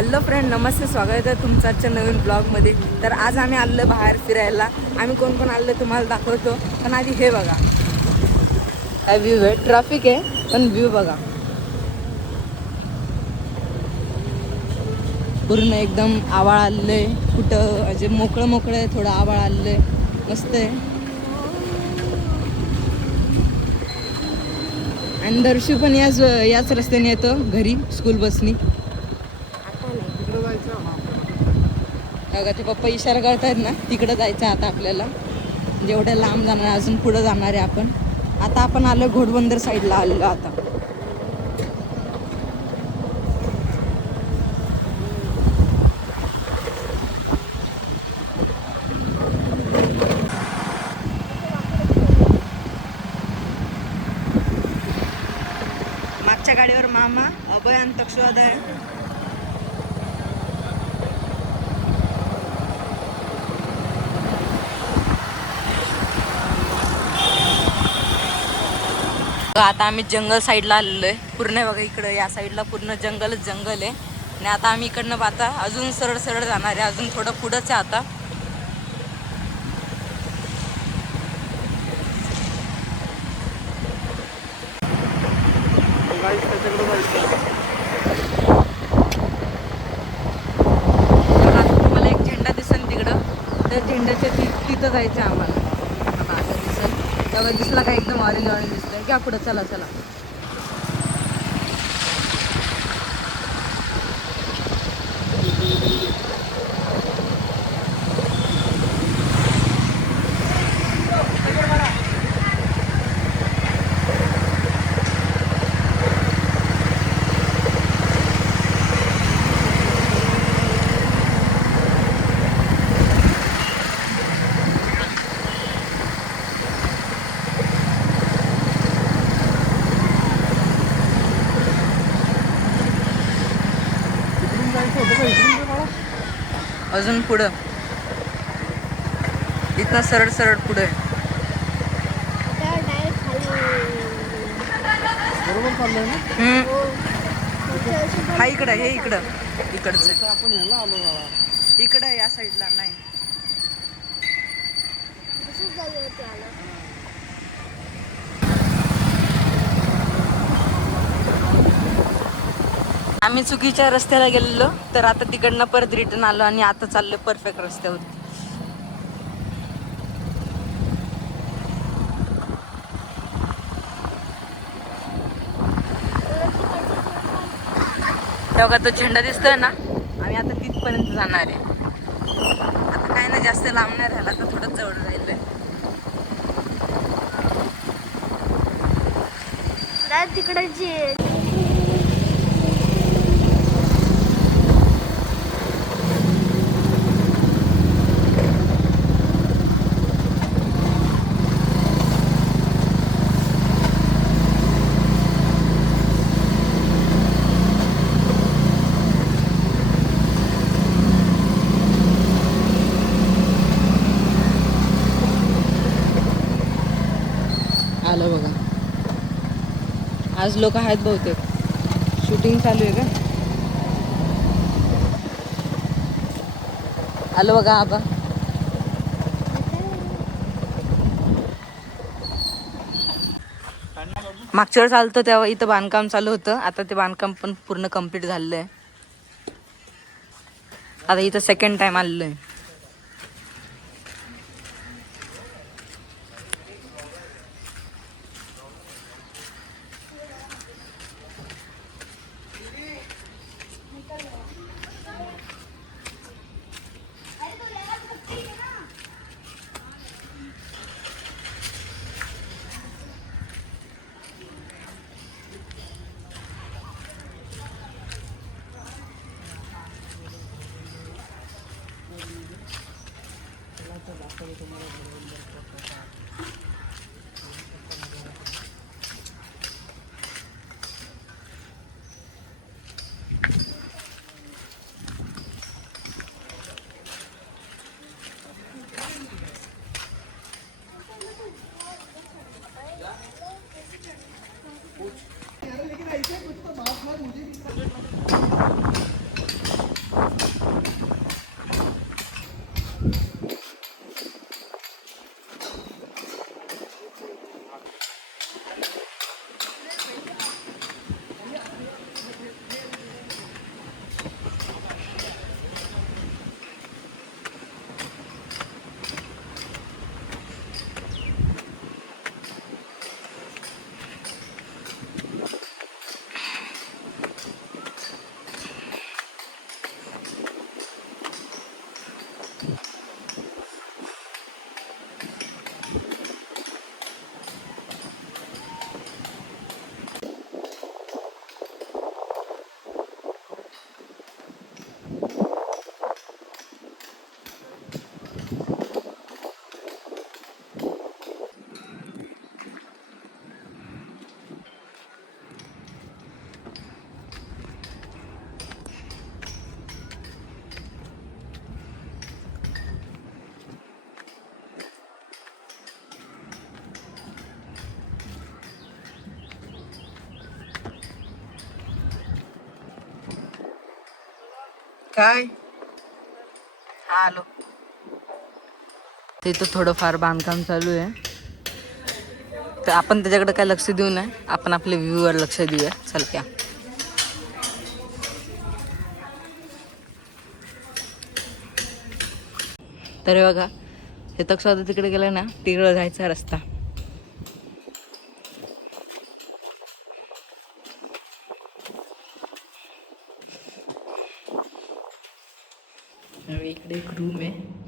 Hello friend नमस्ते स्वागत आहे तुमचं आजच्या नवीन ब्लॉगमध्ये. तर आज आम्ही आलो बाहेर फिरायला. आम्ही कोण कोण आलो तुम्हाला दाखवतो. पण आधी हे बघा. काय व्ह्यू आहे? ट्रॅफिक आहे पण व्ह्यू बघा. पूर्ण एकदम आवाळ आलेलं आहे कुठं म्हणजे मोकळं मोकळं आहे थोडं आवाळ आलेलं आहे मस्त आहे. आणि दर्शू पण याच याच रस्त्याने येतो घरी स्कूल बसनी बघा ते पप्पा इशारा करतायत ना तिकडं जायचं आता आपल्याला. जेवढ्या लांब जाणार आहे, अजून पुढं जाणार आहे आपण. आता आपण आलो घोडबंदर साईडला आलेलो आता. मागच्या गाडीवर मामा अभय आणि आता आम्ही जंगल साईडला आलेलो आहे. पूर्ण बघा इकडं या साईडला पूर्ण जंगलच जंगल आहे. आणि आता आम्ही इकडनं पाहता अजून सरळ सरळ जाणार आहे. अजून थोडं पुढंच आहे आता. तुम्हाला एक झेंडा दिसेल तिकडं. त्या झेंड्याच्या ति तिथं जायचं आहे आम्हाला. आता दिसेल. तेव्हा दिसला का एकदम ऑरेंज ऑरेंज दिसतंय. घ्या पुढं. चला चला. अजून पुढं. इथनं सरळ सरळ पुढं. हम्म. हा. इकडं हे इकडं. इकडचं. इकडं या साईडला नाही. आम्ही चुकीच्या रस्त्याला गेलेलो तर आता तिकडनं परत रिटर्न आलो आणि आता चाललो परफेक्ट रस्त्यावर. तेव्हा तो झेंडा दिसतोय ना आम्ही आता तिथपर्यंत जाणार आहे. आता काय ना जास्त लांब नाही राहिला तर थोडं जवळ राहिलंय. तिकडे जे आज लोक आहेत बहुतेक. शूटिंग चालू आहे का? आलो बघा आबा. मागच्या वेळेस आलतो तेव्हा इथं बांधकाम चालू होतं. आता ते बांधकाम पण पूर्ण कंप्लीट झालेलं आहे. आता इथं सेकंड टाइम आलेलं आहे. তোমার काय? आलो. तिथं थोडंफार बांधकाम चालू आहे. तर आपण त्याच्याकडे काय लक्ष देऊ नये. आपण आपल्या व्ह्यूवर लक्ष देऊया. चल क्या तर बघा हे तक्षावधी तिकडे गेलं ना तिकडं जायचा रस्ता आणि इकडे एक रूम आहे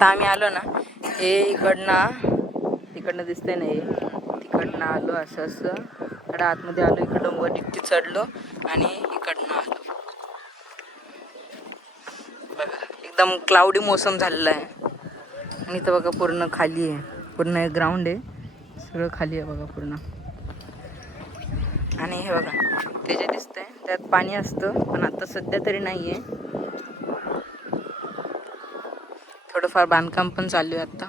आता आम्ही आलो ना हे इकडनं इकडनं दिसतंय ना हे. तिकडनं आलो असं असं. इकडं आतमध्ये आलो इकडं वर डिप्टी चढलो आणि इकडनं आलो. बघा एकदम क्लाउडी मोसम झालेला आहे. आणि इथं बघा पूर्ण खाली आहे. पूर्ण ग्राउंड आहे. सगळं खाली आहे बघा पूर्ण. आणि हे बघा ते जे दिसतंय त्यात पाणी असतं पण आता सध्या तरी नाही आहे थोडंफार बांधकाम पण चालू आहे आता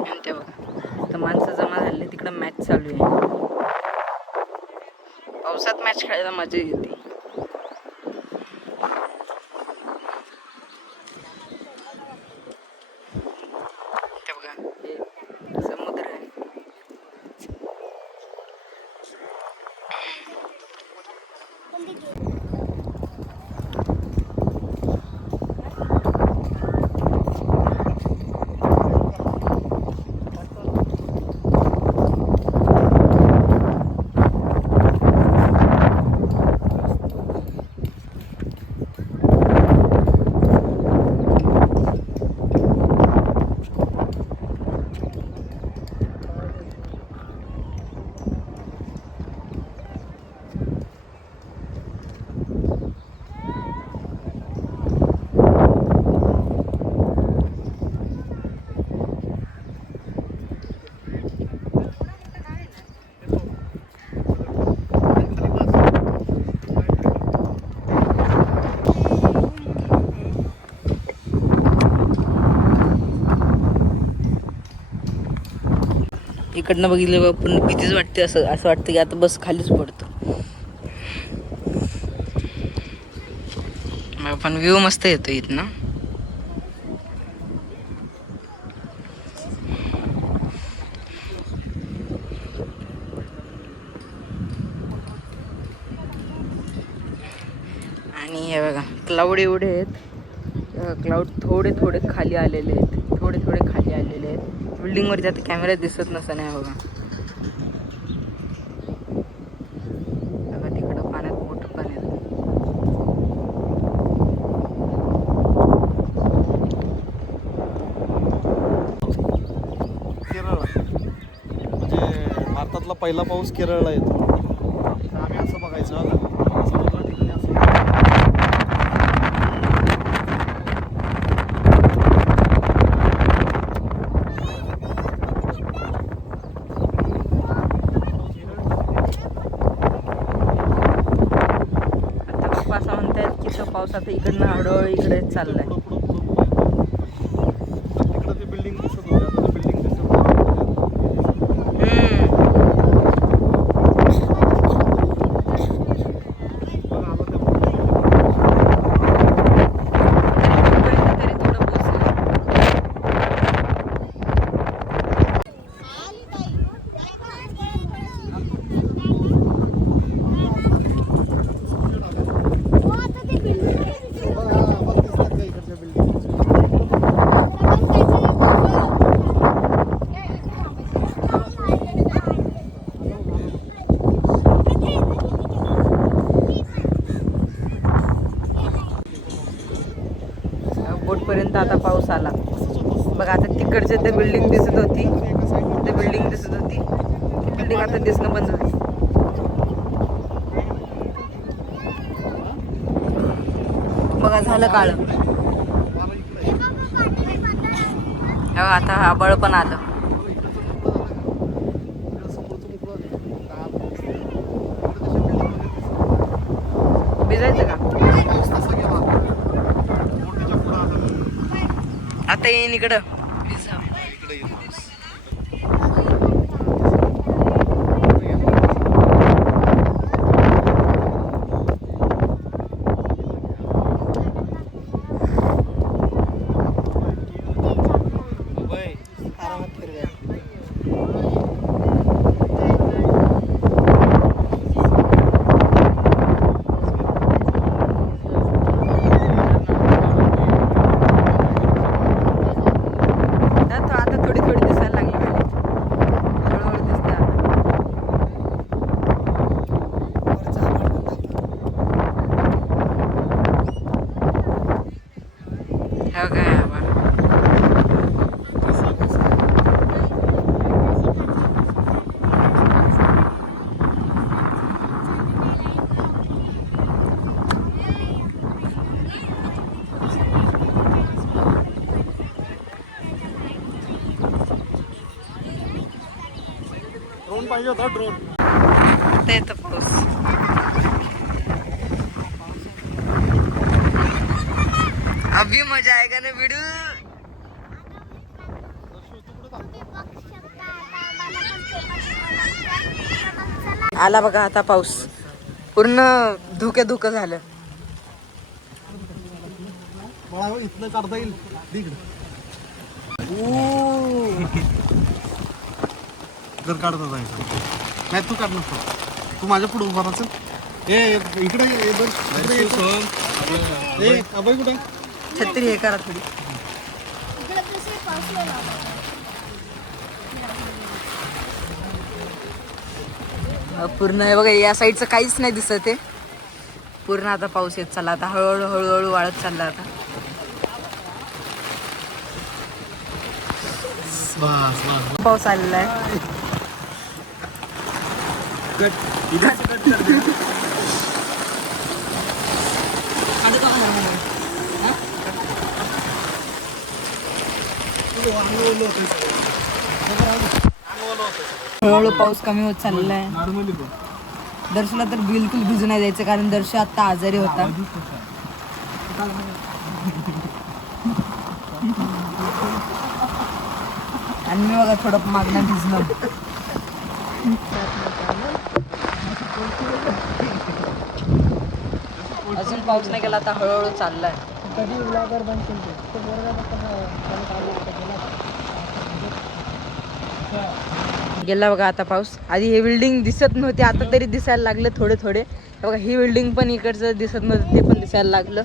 आणि ते बघा तर माणसं जमा झाली तिकडं मॅच चालू आहे पावसात मॅच खेळायला मजा येते ते बघा हे समुद्र आहे इकडनं बघितलं पण भीतीच वाटते असं असं वाटतं की आता बस खालीच पडतो. मग पण व्ह्यू मस्त येतो इथनं. आणि हे बघा क्लाऊड एवढे आहेत. क्लाउड थोडे थोडे खाली आलेले आहेत. थोडे थोडे खाली आलेले आहेत. बिल्डिंगवरती आता कॅमेरा दिसत नसं नाही बघा. बघा तिकडं पाण्यात मोठं पाणी आहे. केरळ. म्हणजे भारतातला पहिला पाऊस केरळला येतो तर आम्ही असं बघायचं बघा. समुद्र ठिकाणी असं आता पप्पा असं म्हणतायत की तो पाऊस आता इकडनं हळूहळू इकडे चाललाय पुढं पुढं पुढं पुढं. तिकडं ते बिल्डिंग दिसत होते आता ते बिल्डिंग दिसत नाही. हम्म. बघा, आलं ते पुढं. इथपर्यंत तरी थोडं पोहोचलं. बघा, बघ दिसतात का इकडच्या building? इथपर्यंत आता पाऊस आला. बघा आता तिकडचे ते बिल्डिंग दिसत होती. ते बिल्डिंग दिसत होती. ती बिल्डिंग आता दिसणं बंद झाली बघा झालं काळ. हो, आता आबळ पण आलं इकडं समोरचं मोकळं आहे. इकडं कशा building वगैरे दिसतात. भिजायचं का पाऊस तसा गेला. मोठ्याच्या पुढं आला. आता येईन इकडं भिजा. इकडे येतो पाऊस. त्यात तो आता थोडी थोडी दिसायला लागली मला हळूहळू दिसते आता हो काय आबा ड्रोन पाहिजे होता ड्रोन आता येतं पाऊस अभी मजा आएगा ना वीडियो आला बघा आता पाऊस. पूर्ण धुके धुकं झालं. इथनं काढता येईल. जर काढता जायचं नाही तू काढ नसतो तू माझ्या पुढे उभा राहायचं ए इकडे ये. इकडे. ए अभय कुठे? छत्री हे करा थोडी. अ, पूर्ण हे बघा या साईडचं काहीच नाही दिसत आहे पूर्ण आता पाऊस येत चालला. आता हळूहळू हळूहळू वाढत चालला आता. बस बस. पाऊस आलेला आहे. कट. इधर से कट कर दे तुझं वांगं ओलं होतंय सगळं. वांगं ओलं होतंय सगळं. हळूहळू पाऊस कमी होत चाललेला आहे. दर्शला तर बिलकुल भिजू नाही द्यायचं कारण दर्श आता आजारी होता. आणि मी बघा थोडं मागणं भिजलं पाऊस नाही गेला आता हळूहळू चाललाय. गेला. बघा आता पाऊस. आधी हे बिल्डिंग दिसत नव्हते आता तरी दिसायला लागले थोडे थोडे. बघा ही बिल्डिंग पण इकडचं दिसत नव्हतं ते पण दिसायला लागलं.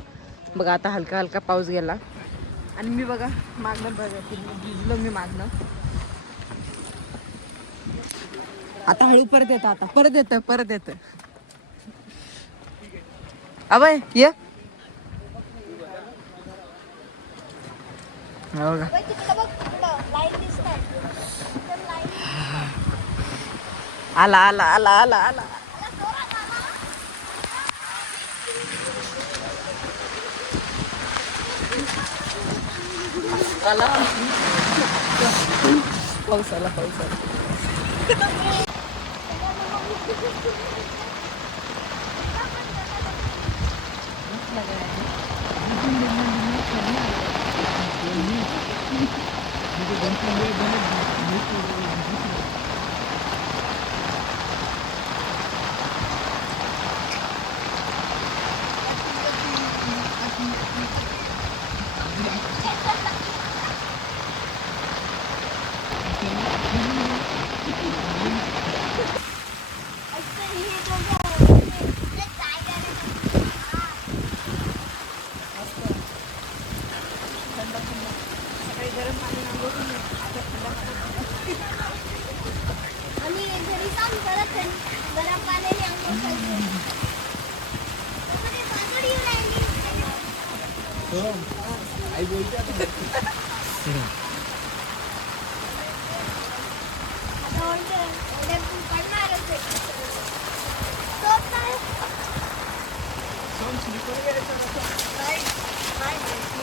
बघा आता हलका हलका पाऊस गेला. आणि मी बघा मागणं बघा भिजलो मी मागणं. आता हळू परत येतं आता. परत येतं परत येतं. अभय ये हा आला आला आला आला आला आला पाऊस आला पाऊस आला 맞아요. आणि घरी जाऊन परत थंड- गरम पाण्याने अंघोळ करायची. तसं ते पापड येऊन राहिली. आता म्हणजे एवढे पडणारच आहे. तो काय? हा, baby doll आहे. मला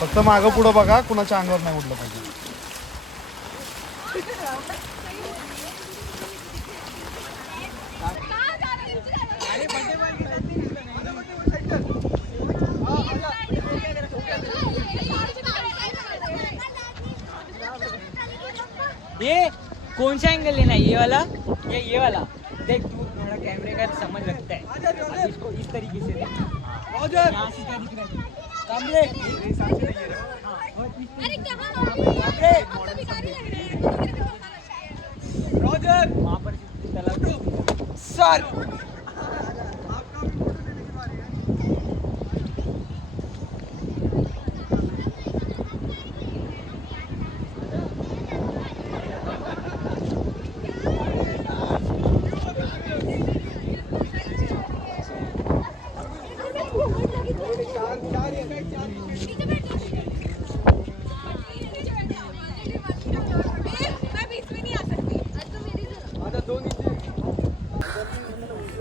फक्त मागं पुढं बघा कुणाच्या अंगावर नाही उठलं पाहिजे ये कौन सा एंगल लेना है ये वाला या ये वाला. देख तू थोड़ा कैमरे का समझ रखता है इसको इस तरीके से यहाँ क्या दिख रहा है? हो? हैं। रोजर वहाँ पर सर.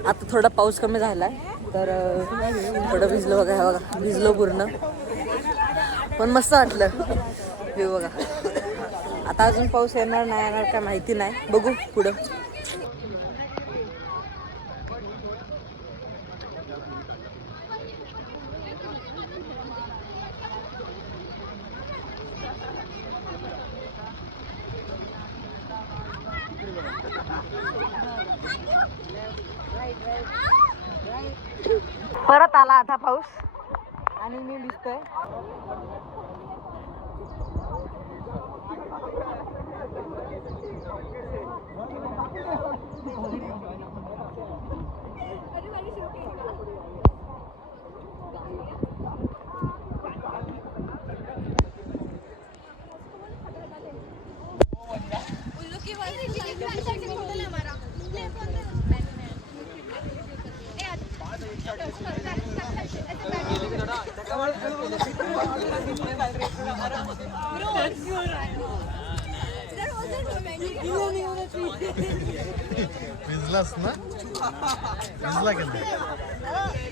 आता थोडा पाऊस कमी झालाय तर थोडं भिजलो बघा हे बघा भिजलो पूर्ण. पण मस्त वाटलं. हे बघा. आता अजून पाऊस येणार नाही येणार काय माहिती नाही. बघू पुढं. परत आला आता पाऊस. आणि मी भिजतोय. भिजलास ना भिजला की नाही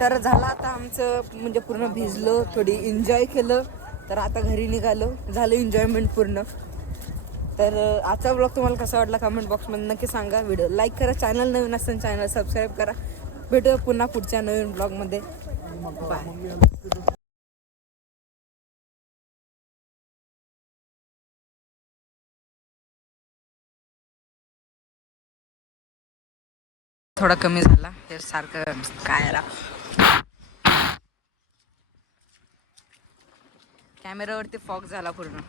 तर झालं आता आमचं म्हणजे पूर्ण भिजलो थोडी एन्जॉय केलं. तर आता घरी निघालो. झालं एन्जॉयमेंट पूर्ण. तर आजचा ब्लॉग तुम्हाला कसा वाटला कमेंट बॉक्समध्ये नक्की सांगा. व्हिडिओ लाईक करा चॅनल नवीन असताना चॅनल सबस्क्राईब करा. भेटूया पुन्हा पुढच्या नवीन ब्लॉगमध्ये बाय थोडा कमी झाला. हे सारखं काय राव कॅमेरावरती फॉग झाला पूर्ण.